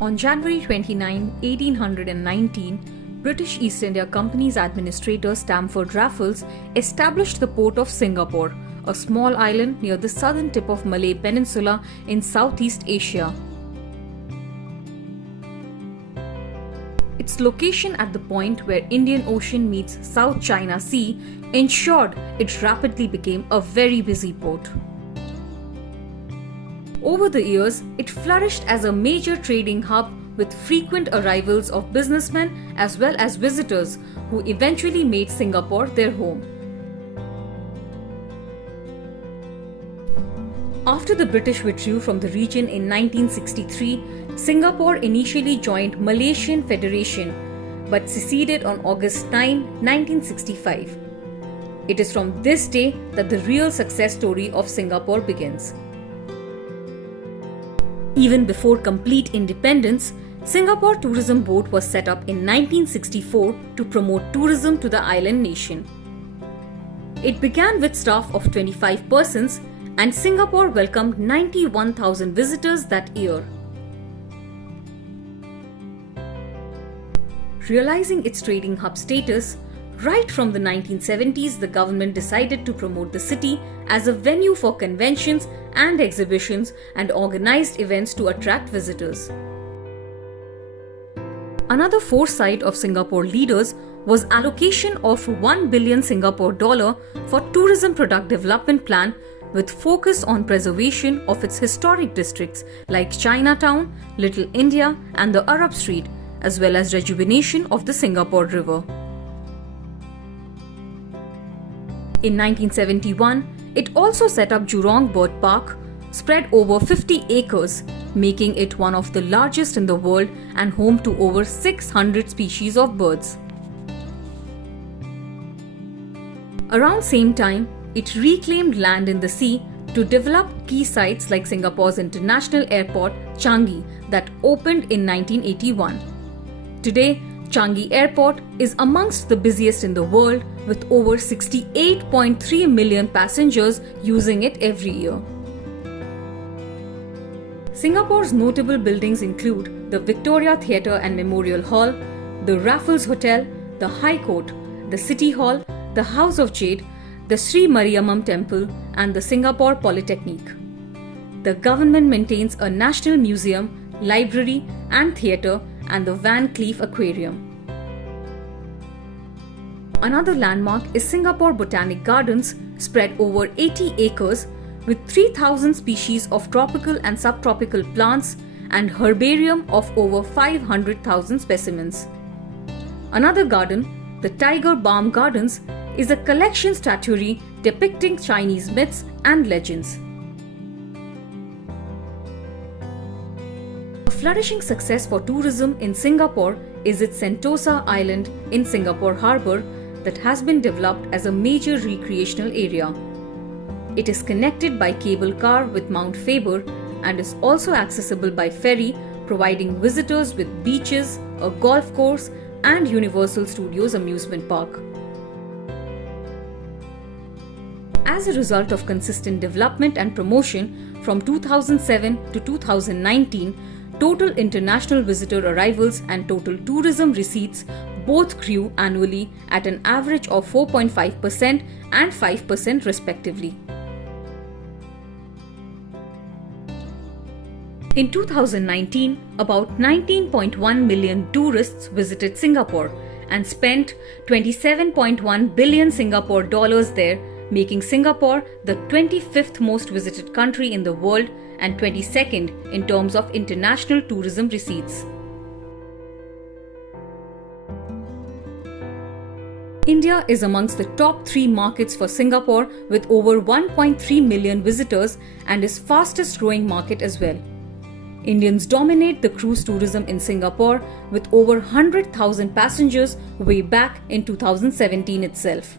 On January 29, 1819, British East India Company's administrator Stamford Raffles established the port of Singapore, a small island near the southern tip of Malay peninsula in Southeast Asia. Its location at the point where Indian Ocean meets South China Sea ensured it rapidly became a very busy port. Over the years, it flourished as a major trading hub with frequent arrivals of businessmen as well as visitors who eventually made Singapore their home. After the British withdrew from the region in 1963, Singapore initially joined Malaysian Federation but seceded on August 9, 1965. It is from this day that the real success story of Singapore begins. Even before complete independence, Singapore Tourism Board was set up in 1964 to promote tourism to the island nation. It began with staff of 25 persons and Singapore welcomed 91,000 visitors that year. Realizing its trading hub status, right from the 1970s, the government decided to promote the city as a venue for conventions and exhibitions and organized events to attract visitors. Another foresight of Singapore leaders was allocation of 1 billion Singapore dollar for tourism product development plan with focus on preservation of its historic districts like Chinatown, Little India and the Arab Street, as well as rejuvenation of the Singapore River. In 1971, it also set up Jurong Bird Park, spread over 50 acres, making it one of the largest in the world and home to over 600 species of birds. Around same time, it reclaimed land in the sea to develop key sites like Singapore's international airport, Changi, that opened in 1981. Today, Changi Airport is amongst the busiest in the world with over 68.3 million passengers using it every year. Singapore's notable buildings include the Victoria Theatre and Memorial Hall, the Raffles Hotel, the High Court, the City Hall, the House of Jade, the Sri Mariamman Temple and the Singapore Polytechnic. The government maintains a national museum, library and theatre and the Van Cleef Aquarium. Another landmark is Singapore Botanic Gardens, spread over 80 acres with 3,000 species of tropical and subtropical plants and herbarium of over 500,000 specimens. Another garden, the Tiger Balm Gardens, is a collection statuary depicting Chinese myths and legends. A flourishing success for tourism in Singapore is its Sentosa Island in Singapore Harbour that has been developed as a major recreational area. It is connected by cable car with Mount Faber and is also accessible by ferry, providing visitors with beaches, a golf course and Universal Studios amusement park. As a result of consistent development and promotion, from 2007 to 2019, total international visitor arrivals and total tourism receipts both grew annually at an average of 4.5% and 5% respectively. In 2019, about 19.1 million tourists visited Singapore and spent 27.1 billion Singapore dollars there, making Singapore the 25th most visited country in the world and 22nd in terms of international tourism receipts. India is amongst the top 3 markets for Singapore with over 1.3 million visitors and is fastest growing market as well. Indians dominate the cruise tourism in Singapore with over 100,000 passengers way back in 2017 itself.